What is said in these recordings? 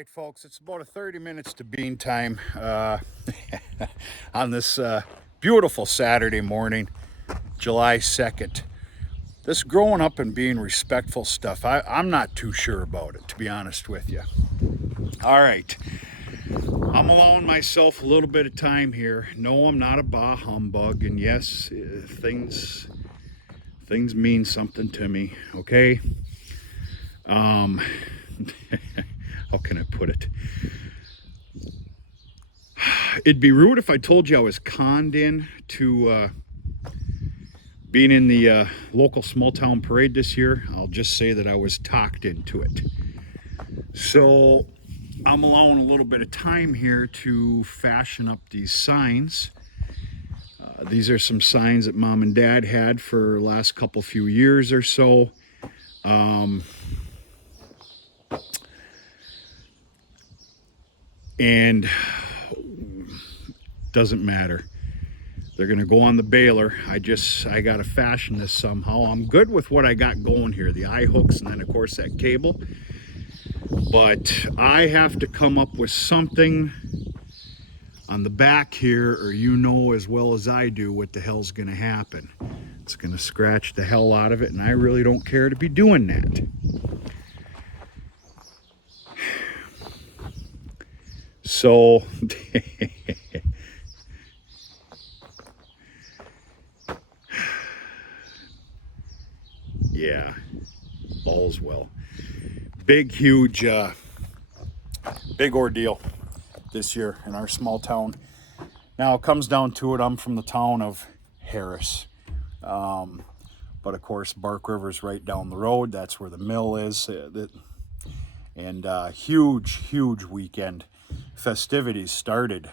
right, folks, it's about a 30 minutes to bean time on this beautiful Saturday morning, July 2nd. This growing up and being respectful stuff, I'm not too sure about it, to be honest with you. All right, I'm allowing myself a little bit of time here. No, I'm not a bah humbug, and yes, things mean something to me, okay? How can I put it? It'd be rude if I told you I was conned in to being in the local small town parade this year. I'll just say that I was talked into it. So I'm allowing a little bit of time here to fashion up these signs. These are some signs that Mom and Dad had for the last few years or so. And doesn't matter. They're gonna go on the baler. I gotta fashion this somehow. I'm good with what I got going here, the eye hooks and then of course that cable. But I have to come up with something on the back here, or you know as well as I do what the hell's gonna happen. It's gonna scratch the hell out of it, and I really don't care to be doing that. So yeah, all's well. Big, huge, big ordeal this year in our small town. Now it comes down to it, I'm from the town of Harris. But of course, Bark River's right down the road. That's where the mill is. And huge weekend. Festivities started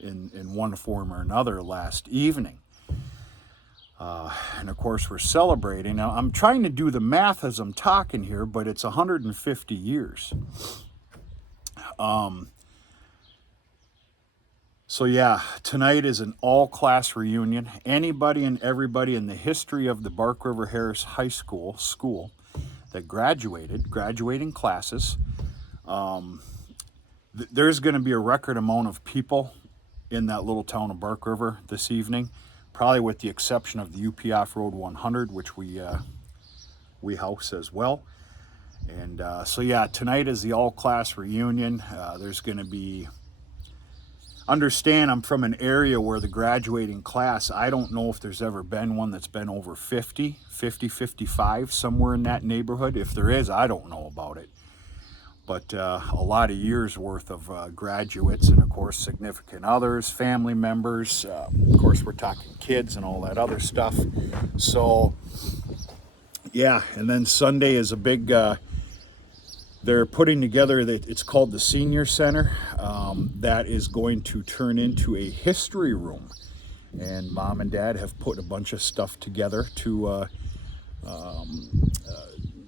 in one form or another last evening. And of course, we're celebrating. Now, I'm trying to do the math as I'm talking here, but it's 150 years. So yeah, tonight is an all-class reunion. Anybody and everybody in the history of the Bark River Harris High School that graduating classes, there's going to be a record amount of people in that little town of Bark River this evening, probably with the exception of the UP Off-Road 100, which we house as well. And so yeah, tonight is the all-class reunion. There's going to be, understand I'm from an area where the graduating class, I don't know if there's ever been one that's been over 50, 55, somewhere in that neighborhood. If there is, I don't know about it. But a lot of years worth of graduates, and of course significant others, family members. Of course we're talking kids and all that other stuff. So yeah, and then Sunday is a big, they're putting together, it's called the Senior Center. That is going to turn into a history room. And Mom and Dad have put a bunch of stuff together to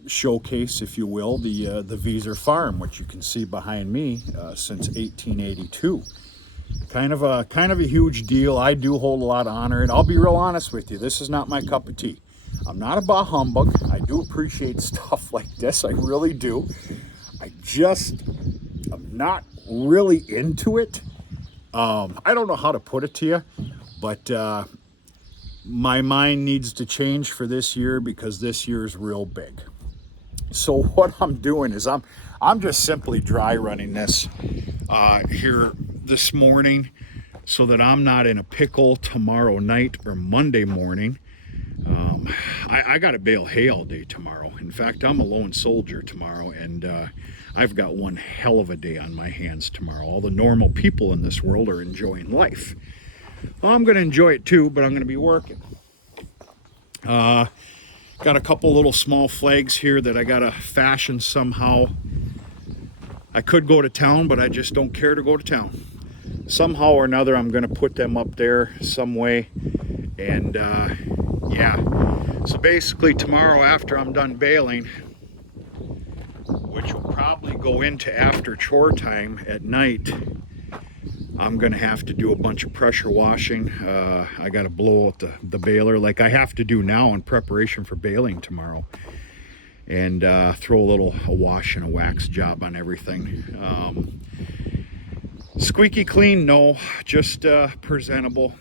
showcase, if you will, the Vieser Farm, which you can see behind me since 1882. Kind of a huge deal. I do hold a lot of honor, and I'll be real honest with you, this is not my cup of tea. I'm not a bah humbug. I do appreciate stuff like this. I really do. I'm not really into it. I don't know how to put it to you, but my mind needs to change for this year because this year is real big. So what I'm doing is I'm just simply dry running this here this morning so that I'm not in a pickle tomorrow night or Monday morning. I got to bale hay all day tomorrow. In fact, I'm a lone soldier tomorrow, and I've got one hell of a day on my hands tomorrow. All the normal people in this world are enjoying life. Well, I'm going to enjoy it too, but I'm going to be working. Got a couple little small flags here that I got to fashion somehow. I could go to town, but I just don't care to go to town. Somehow or another, I'm going to put them up there some way. And yeah, so basically tomorrow after I'm done baling, which will probably go into after chore time at night, I'm going to have to do a bunch of pressure washing. I got to blow out the baler like I have to do now in preparation for baling tomorrow. and throw a wash and a wax job on everything. Squeaky clean, no, just presentable.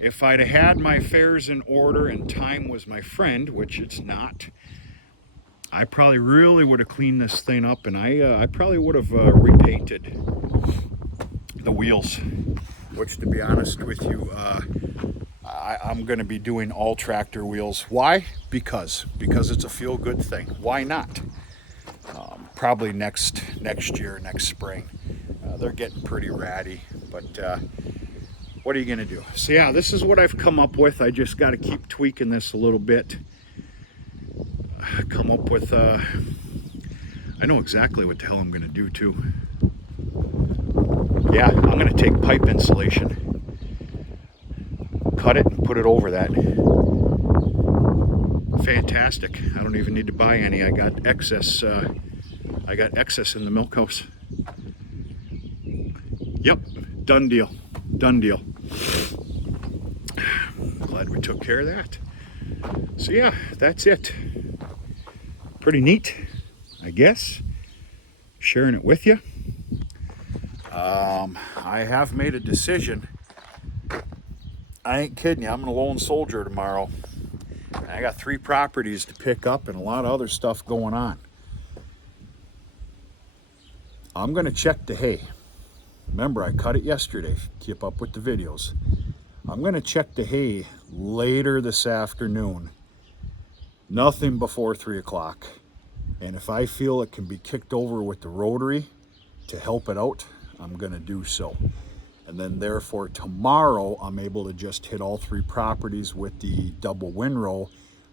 If I'd have had my affairs in order and time was my friend, which it's not, I probably really would have cleaned this thing up, and I probably would have repainted the wheels, which, to be honest with you, I'm going to be doing all tractor wheels. Why? Because it's a feel-good thing. Why not? Probably next year, next spring. They're getting pretty ratty, but what are you going to do? So yeah, this is what I've come up with. I just got to keep tweaking this a little bit. Come up with, I know exactly what the hell I'm going to do too. Yeah, I'm going to take pipe insulation, cut it and put it over that. Fantastic. I don't even need to buy any. I got excess in the milk house. Yep, done deal. Done deal. Glad we took care of that. So yeah, that's it. Pretty neat, I guess. Sharing it with you. I have made a decision. I ain't kidding you. I'm a lone soldier tomorrow. I got 3 properties to pick up and a lot of other stuff going on. I'm going to check the hay. Remember, I cut it yesterday. Keep up with the videos. I'm going to check the hay later this afternoon. Nothing before 3 o'clock. And if I feel it can be kicked over with the rotary to help it out, I'm going to do so. And then therefore tomorrow I'm able to just hit all 3 properties with the double windrow,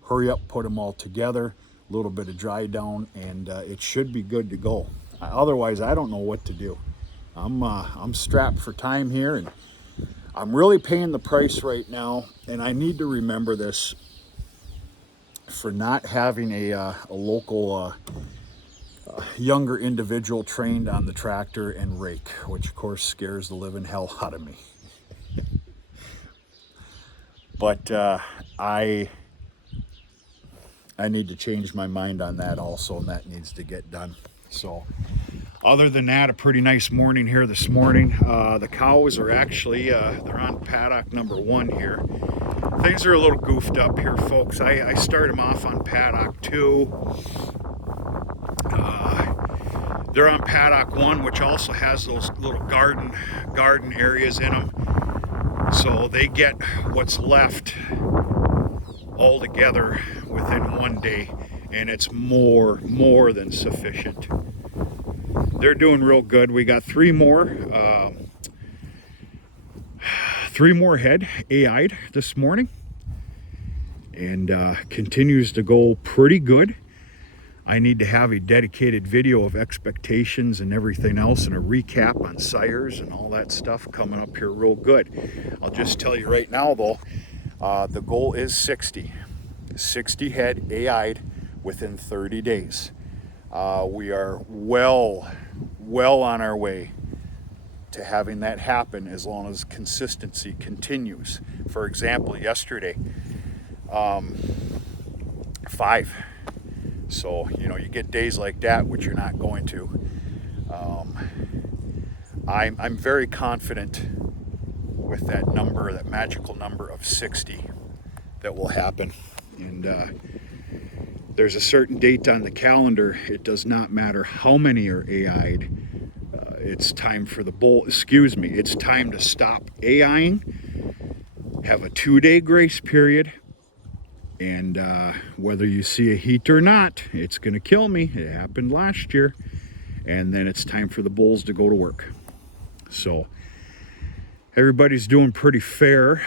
hurry up, put them all together, a little bit of dry down, and it should be good to go. Otherwise, I don't know what to do. I'm strapped for time here, and I'm really paying the price right now, and I need to remember this, for not having a local younger individual trained on the tractor and rake, which of course scares the living hell out of me. But I need to change my mind on that also, and that needs to get done. So other than that, a pretty nice morning here this morning. The cows are actually they're on paddock number 1 here. Things are a little goofed up here, folks. I start them off on paddock 2. They're on paddock 1, which also has those little garden areas in them. So they get what's left all together within 1 day, and it's more than sufficient. They're doing real good. We got 3 more head AI'd this morning, and continues to go pretty good. I need to have a dedicated video of expectations and everything else, and a recap on sires and all that stuff coming up here real good. I'll just tell you right now though, the goal is 60 head AI'd within 30 days. We are well on our way to having that happen, as long as consistency continues. For example, yesterday, 5. So, you know, you get days like that, which you're not going to. I'm very confident with that number, that magical number of 60, that will happen. And there's a certain date on the calendar. It does not matter how many are AI'd. It's time for the bull, it's time to stop AIing, have a 2-day grace period, and whether you see a heat or not, it's going to kill me. It happened last year. And then it's time for the bulls to go to work. So everybody's doing pretty fair.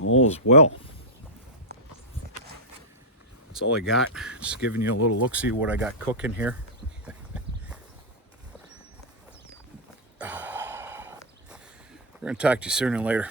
All is well. That's all I got. Just giving you a little look-see what I got cooking here. We're going to talk to you sooner or later.